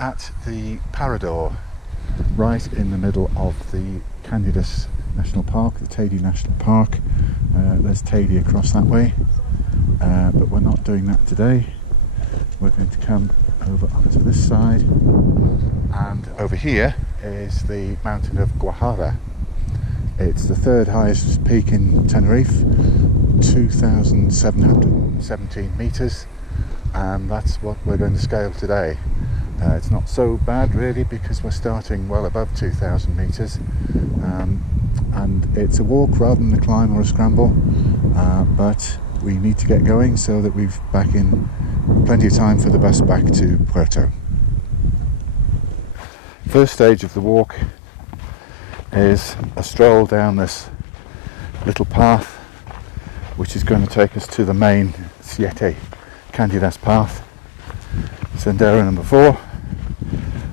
at the Parador, right in the middle of the Candidus National Park, the Teide National Park. There's Teide across that way, but we're not doing that today. We're going to come over onto this side, and over here is the mountain of Guajara. It's the third highest peak in Tenerife, 2,717 metres, and that's what we're going to scale today. It's not so bad really, because we're starting well above 2,000 metres, and it's a walk rather than a climb or a scramble, but we need to get going so that we've back in plenty of time for the bus back to Puerto. First stage of the walk is a stroll down this little path, which is going to take us to the main Siete Candidas path, Sendero number 4.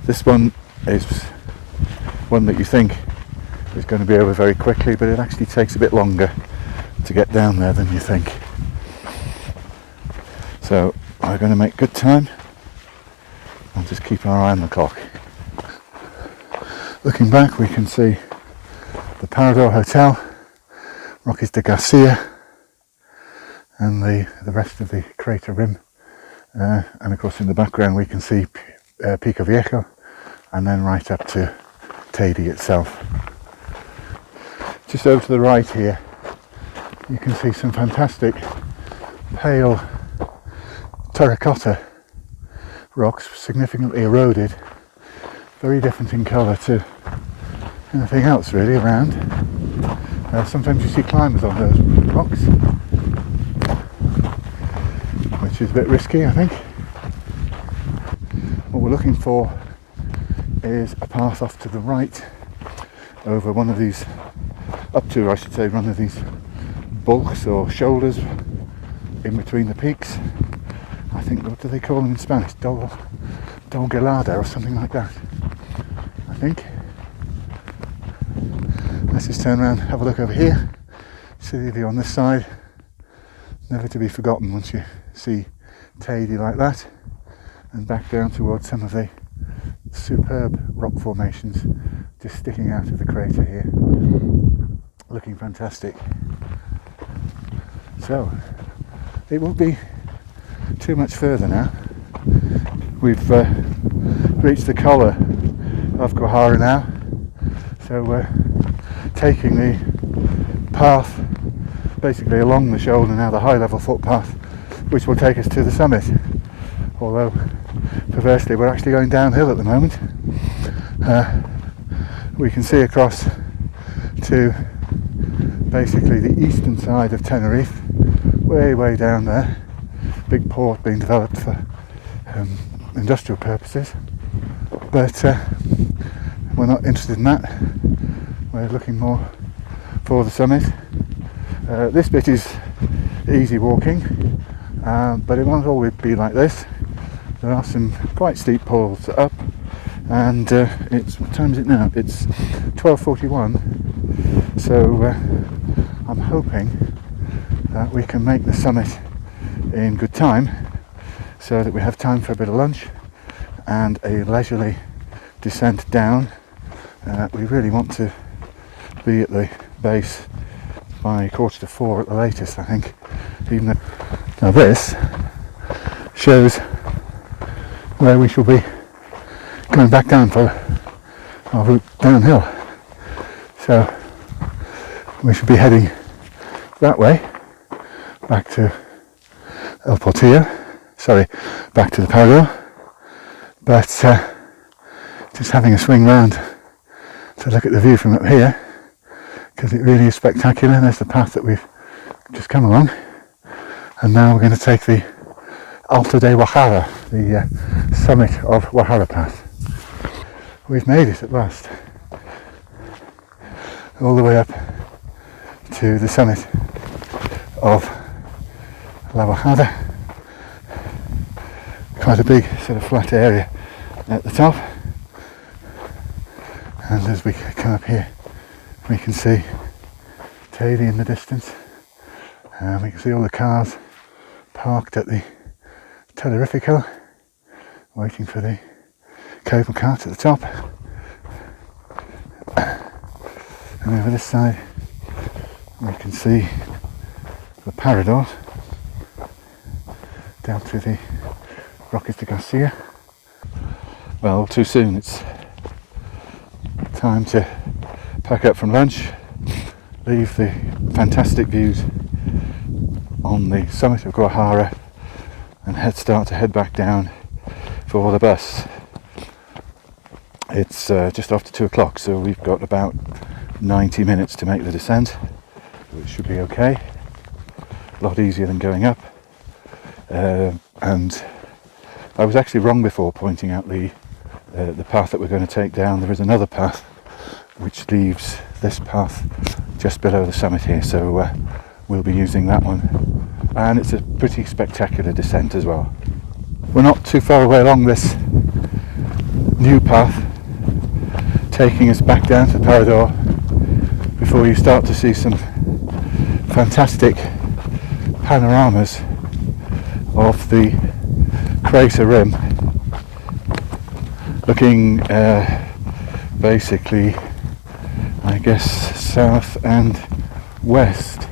This one is one that you think is going to be over very quickly, but it actually takes a bit longer to get down there than you think. So we're going to make good time and just keep our eye on the clock. Looking back, we can see the Parador Hotel, Roques de Garcia, and the rest of the crater rim. And of course in the background we can see Pico Viejo, and then right up to Teide itself. Just over to the right here you can see some fantastic pale terracotta rocks, significantly eroded, very different in colour to anything else really around. Sometimes you see climbers on those rocks, which is a bit risky, I think. What we're looking for is a path off to the right, over one of these, up to I should say, one of these bulks or shoulders in between the peaks. I think, what do they call them in Spanish? Dolgelada or something like that, I think. Let's just turn around, have a look over here, see the view on this side. Never to be forgotten once you see Teide like that, and back down towards some of the superb rock formations just sticking out of the crater here, looking fantastic. So it won't be too much further now. We've reached the collar of Guajara now, so we're taking the path basically along the shoulder now, the high level footpath, which will take us to the summit, although perversely we're actually going downhill at the moment. We can see across to basically the eastern side of Tenerife, way down there, big port being developed for industrial purposes, but we're not interested in that. We're looking more for the summit. This bit is easy walking, but it won't always be like this. There are some quite steep pulls up, and it's, what time is it now? It's 12:41, so I'm hoping that we can make the summit in good time, so that we have time for a bit of lunch and a leisurely descent down. We really want to be at the base by 3:45 at the latest, I think. Even though, now this shows where we shall be going back down for our route downhill. So we should be heading that way back to El Portillo, back to the Parador, but just having a swing round to look at the view from up here, because it really is spectacular. There's the path that we've just come along, and now we're going to take the Alto de Guajara, the summit of Guajara Pass. We've made it at last, all the way up to the summit of La Guajara. Quite a big sort of flat area at the top, and as we come up here we can see Teide in the distance, and we can see all the cars parked at the Tenerifico waiting for the cable cart at the top, and over this side we can see the Parador down to the Roques de Garcia. Well, too soon. It's time to pack up from lunch, leave the fantastic views on the summit of Guajara and start to head back down for the bus. It's just after 2 o'clock, so we've got about 90 minutes to make the descent, which should be okay. A lot easier than going up. And I was actually wrong before pointing out the path that we're going to take down. There is another path which leaves this path just below the summit here, so we'll be using that one, and it's a pretty spectacular descent as well. We're not too far away along this new path taking us back down to Parador before you start to see some fantastic panoramas of the crater rim, looking basically, I guess, south and west.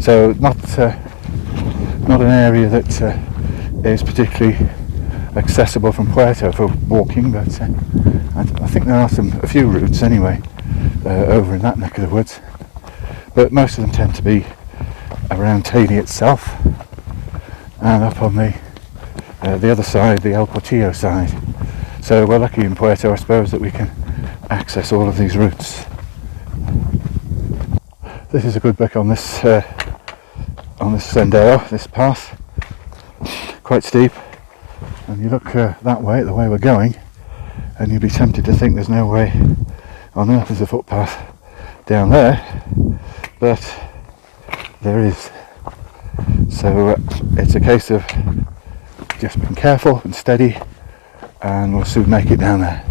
So not an area that is particularly accessible from Puerto for walking, but I think there are a few routes anyway over in that neck of the woods, but most of them tend to be around Tady itself and up on the other side, the El Portillo side. So we're lucky in Puerto, I suppose, that we can access all of these routes. This is a good bit on this sendero, this path, quite steep, and you look that way at the way we're going and you'd be tempted to think there's no way on earth there's a footpath down there, but there is. So it's a case of just being careful and steady, and we'll soon make it down there.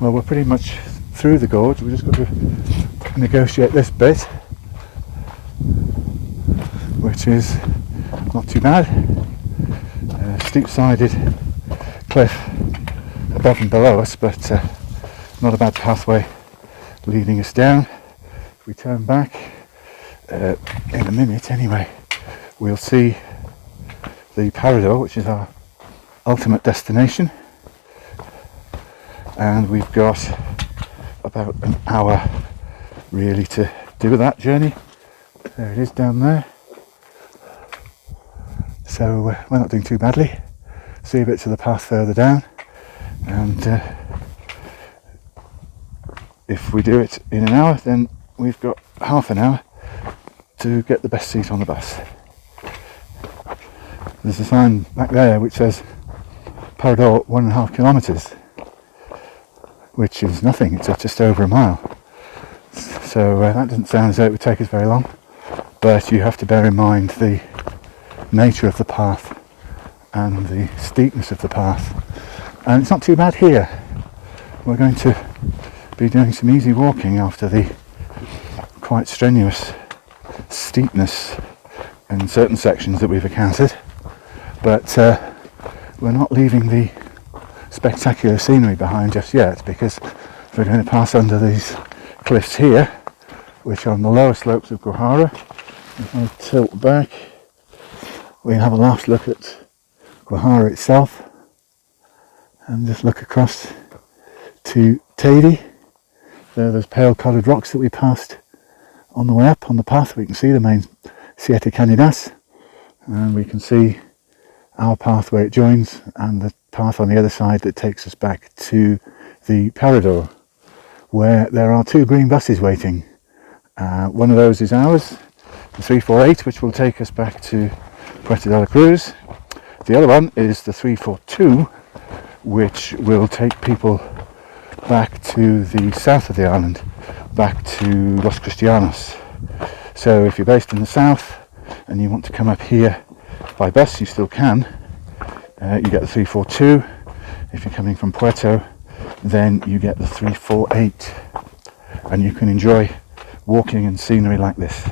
Well, we're pretty much through the gorge. We've just got to negotiate this bit, which is not too bad. Steep-sided cliff above and below us, but not a bad pathway leading us down. If we turn back in a minute anyway, we'll see the Parador, which is our ultimate destination. And we've got about an hour really to do that journey. There it is down there. So we're not doing too badly. See bits of the path further down, and if we do it in an hour, then we've got half an hour to get the best seat on the bus. There's a sign back there which says Parador 1.5 kilometres. Which is nothing, it's just over a mile. So that doesn't sound as though it would take us very long, but you have to bear in mind the nature of the path and the steepness of the path. And it's not too bad here. We're going to be doing some easy walking after the quite strenuous steepness in certain sections that we've encountered, but we're not leaving the spectacular scenery behind just yet, because we're going to pass under these cliffs here, which are on the lower slopes of Guajara. If I tilt back, we have a last look at Guajara itself and just look across to Tady. There are those pale coloured rocks that we passed on the way up on the path. We can see the main Siete Canidas, and we can see our path where it joins, and the path on the other side that takes us back to the Parador, where there are 2 green buses waiting. One of those is ours, the 348, which will take us back to Puerto de la Cruz. The other one is the 342, which will take people back to the south of the island, back to Los Cristianos. So if you're based in the south and you want to come up here by bus, you still can. You get the 342. If you're coming from Puerto, then you get the 348, and you can enjoy walking and scenery like this.